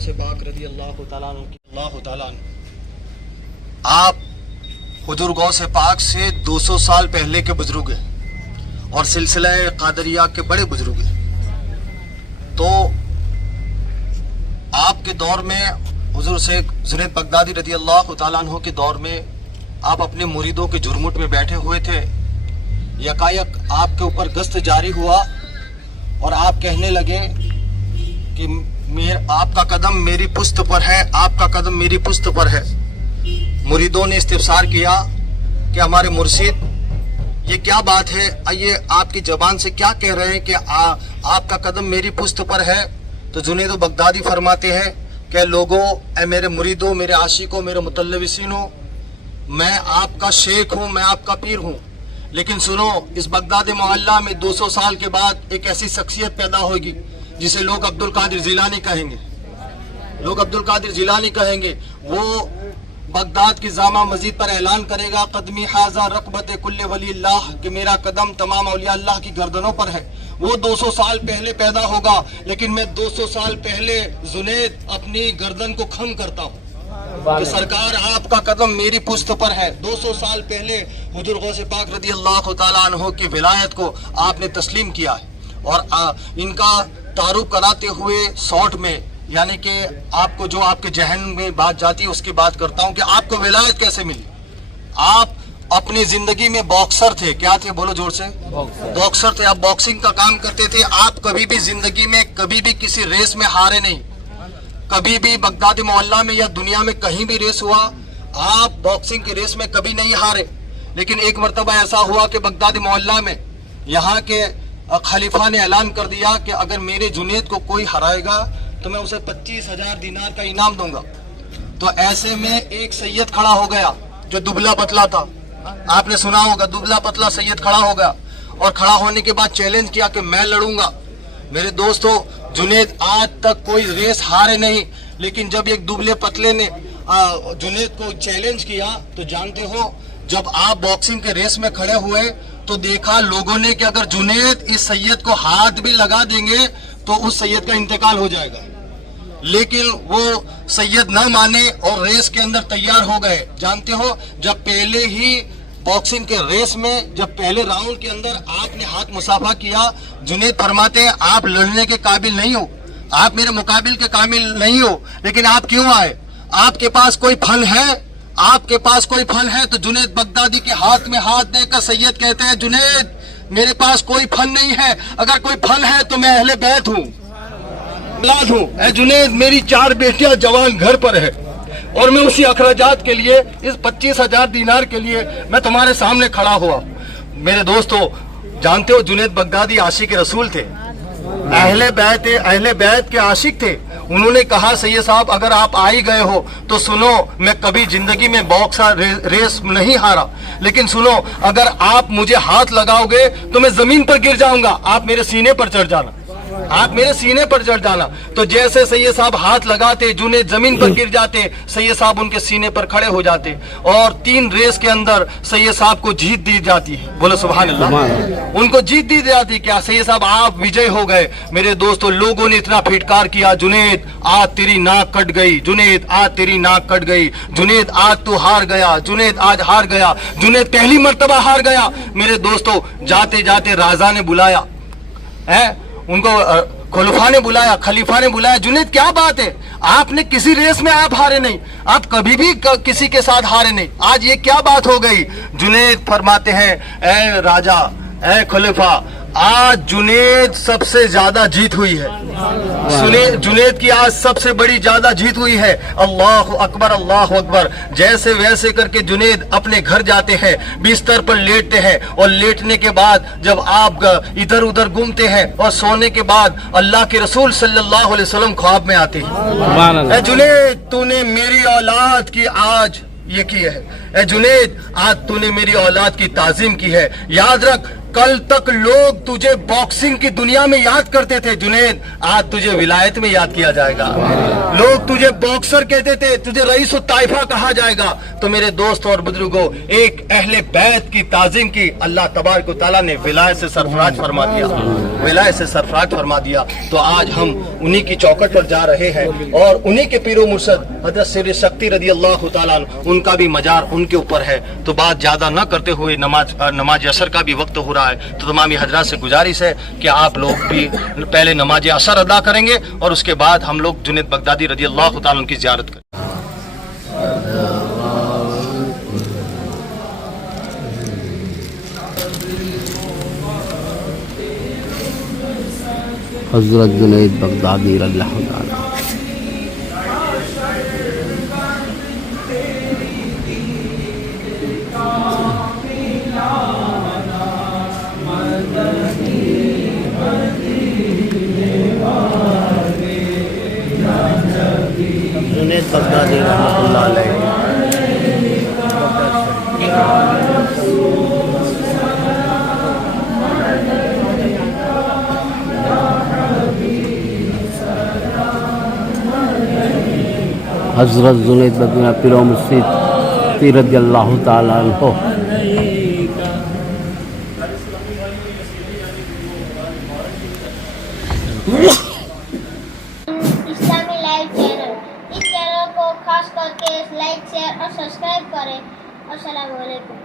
गौस पाक रज़ी अल्लाह ताला अन्हु। आप हुजूर गौस पाक से 200 साल पहले के बुजुर्ग हैं और सिलसिला कादरिया के बड़े बुजुर्ग हैं। तो आपके दौर में हुजूर से जुनैद बगदादी रज़ी अल्लाह ताला अन्हु के दौर में आप अपने मुरीदों के झुरमुट में बैठे हुए थे। यकायक आपके ऊपर गश्त जारी हुआ और आप कहने लगे कि आपका कदम मेरी पुश्त पर है, आपका कदम मेरी पुश्त पर है। मुरीदों ने इस्तिफसार किया कि हमारे मुर्शिद ये क्या बात है, ये आपकी ज़बान से क्या कह रहे हैं कि आपका कदम मेरी पुश्त पर है। तो जुनैद बगदादी फरमाते हैं कि लोगों, ए मेरे मुरीदों, मेरे आशिकों, मेरे मुतल्लबिसीनों, मैं आपका शेख हूँ, मैं आपका पीर हूँ, लेकिन सुनो, इस बगदाद मोहल्ला में 200 साल के बाद एक ऐसी शख्सियत पैदा होगी जिसे लोग अब्दुल कादिर जिलानी कहेंगे, लोग अब्दुल कादिर जिलानी कहेंगे। वो बगदाद की जामा मस्जिद पर ऐलान करेगा, कदमी हाजा रकबत कुल्ले वली अल्लाह, कि मेरा कदम तमाम औलिया अल्लाह की गर्दनों पर है। वो 200 साल पहले पैदा होगा, लेकिन मैं 200 साल पहले जुनैद अपनी गर्दन को खम करता हूँ कि सरकार आपका कदम मेरी पुश्त पर है। 200 साल पहले हुजूर गौस पाक रज़ी अल्लाह ताला अन्हु की विलायत को आपने तस्लीम किया है। और इनका तारुफ कराते हुए शॉर्ट में, यानी कि आपको जो आपके जहन में बात जाती है उसकी बात करता हूँ कि आपको विलायत कैसे मिली। आप अपनी जिंदगी में बॉक्सर थे, क्या थे, बोलो जोर से, बॉक्सर थे। आप बॉक्सिंग का काम करते थे। आप कभी भी जिंदगी में कभी भी किसी रेस में हारे नहीं, कभी भी बगदादी मोहल्ला में या दुनिया में कहीं भी रेस हुआ, आप बॉक्सिंग की रेस में कभी नहीं हारे। लेकिन एक मरतबा ऐसा हुआ कि बगदादी मोहल्ला में यहाँ के खलीफा ने ऐलान कर दिया कि अगर मेरे जुनैद को कोई हराएगा तो मैं उसे 25,000 दिनार का इनाम दूंगा। तो ऐसे में एक सैयद खड़ा हो गया जो दुबला पतला था, आपने सुना होगा, दुबला पतला सैयद खड़ा हो गया और खड़ा होने के बाद चैलेंज किया कि मैं लड़ूंगा। मेरे दोस्तों, जुनैद आज तक कोई रेस हारे नहीं, लेकिन जब एक दुबले पतले ने जुनैद को चैलेंज किया तो जानते हो, जब आप बॉक्सिंग के रेस में खड़े हुए तो देखा लोगों ने कि अगर जुनैद इस सैयद को हाथ भी लगा देंगे तो उस सैयद का इंतकाल हो जाएगा। लेकिन वो सैयद न माने और रेस के अंदर तैयार हो गए। जानते हो, जब पहले ही बॉक्सिंग के रेस में, जब पहले राउंड के अंदर आपने हाथ मुसाफा किया, जुनैद फरमाते हैं आप लड़ने के काबिल नहीं हो, आप मेरे मुकाबिल के काबिल नहीं हो, लेकिन आप क्यों आए? आपके पास कोई फन है? आपके पास कोई फन है? तो जुनैद बगदादी के हाथ में हाथ देकर सैयद कहते हैं, जुनैद मेरे पास कोई फन नहीं है, अगर कोई फन है तो मैं अहले बैत हूँ, औलाद हूँ। ऐ जुनैद, मेरी 4 बेटियां जवान घर पर है और मैं उसी अखराजात के लिए, इस 25,000 दिनार के लिए मैं तुम्हारे सामने खड़ा हुआ। मेरे दोस्तों, जानते हो जुनैद बगदादी आशिक रसूल थे, अहले बैत के आशिक थे। उन्होंने कहा, सैयद साहब अगर आप आ ही गए हो तो सुनो, मैं कभी जिंदगी में बॉक्सर रेस नहीं हारा, लेकिन सुनो, अगर आप मुझे हाथ लगाओगे तो मैं जमीन पर गिर जाऊंगा, आप मेरे सीने पर चढ़ जाना, आप मेरे सीने पर चढ़ जाना। तो जैसे सैयद साहब हाथ लगाते, जुनैद जमीन पर गिर जाते, सैयद साहब उनके सीने पर खड़े हो जाते और 3 रेस के अंदर सैयद साहब को जीत दी जाती है। बोलो सुभान अल्लाह। उनको जीत दी जाती। क्या सैयद साहब आप विजय हो गए? मेरे दोस्तों, लोगों ने इतना फिटकार किया, जुनैद आज तेरी नाक कट गई, जुनैद आज तेरी नाक कट गई, जुनैद आज तू हार गया, जुनैद आज हार गया, जुनैद पहली मर्तबा हार गया। मेरे दोस्तों, जाते जाते राजा ने बुलाया है, उनको खलीफा ने बुलाया, जुनैद क्या बात है, आपने किसी रेस में आप हारे नहीं, आप कभी भी किसी के साथ हारे नहीं, आज ये क्या बात हो गई? जुनैद फरमाते हैं, ए राजा, ए खलीफा, आज जुनैद सबसे ज्यादा जीत हुई है। सुनिए, जुनैद की आज सबसे बड़ी ज्यादा जीत हुई है। अल्लाह अकबर, अल्लाह अकबर। जैसे वैसे करके जुनैद अपने घर जाते हैं, बिस्तर पर लेटते हैं और लेटने के बाद जब आप इधर उधर घूमते हैं और सोने के बाद अल्लाह के रसूल सल्लल्लाहु अलैहि वसल्लम ख्वाब में आते हैं, जुनैद तूने मेरी औलाद की आज ये की है, ए जुनैद आज तूने मेरी औलाद की ताजीम की है। याद रख, कल तक लोग तुझे बॉक्सिंग की दुनिया में याद करते थे जुनैद, आज तुझे विलायत में याद किया जाएगा। लोग तुझे बॉक्सर कहते थे, तुझे रईस ताइफा कहा जाएगा। तो मेरे दोस्त और बुजुर्गों, एक अहले बैत की ताज़ीम की अल्लाह तबारक व तआला ने विलायत से सरफराज फरमा दिया, विलायत से सरफराज फरमा दिया। तो आज हम उन्हीं की चौखट पर जा रहे हैं और उन्हीं के पीरो मुर्शद हज़रत सिर शक्ति रज़ी अल्लाह तआला अन्हु, उनका भी मजार उनके ऊपर है। तो बात ज्यादा न करते हुए नमाज असर का भी वक्त हो रहा है, तो तमामी हजरात से गुजारिश है कि आप लोग भी पहले नमाज असर अदा करेंगे और उसके बाद हम लोग जुनैद बगदादी रज़ी अल्लाह तआला अन्हु की ज़ियारत करें। हज़रत जुनैद बगदादी रज़ियल्लाहु ताला। जुनैद बगदादी रहमतुल्लाह अलैह। हज़रत जुनैद बगदादी पीर मुर्शिद रज़ियल्लाहु ताला अन्हु। इस्लामी लाइव चैनल, इस चैनल को खास करके लाइक शेयर और सब्सक्राइब करें। अस्सलामु अलैकुम।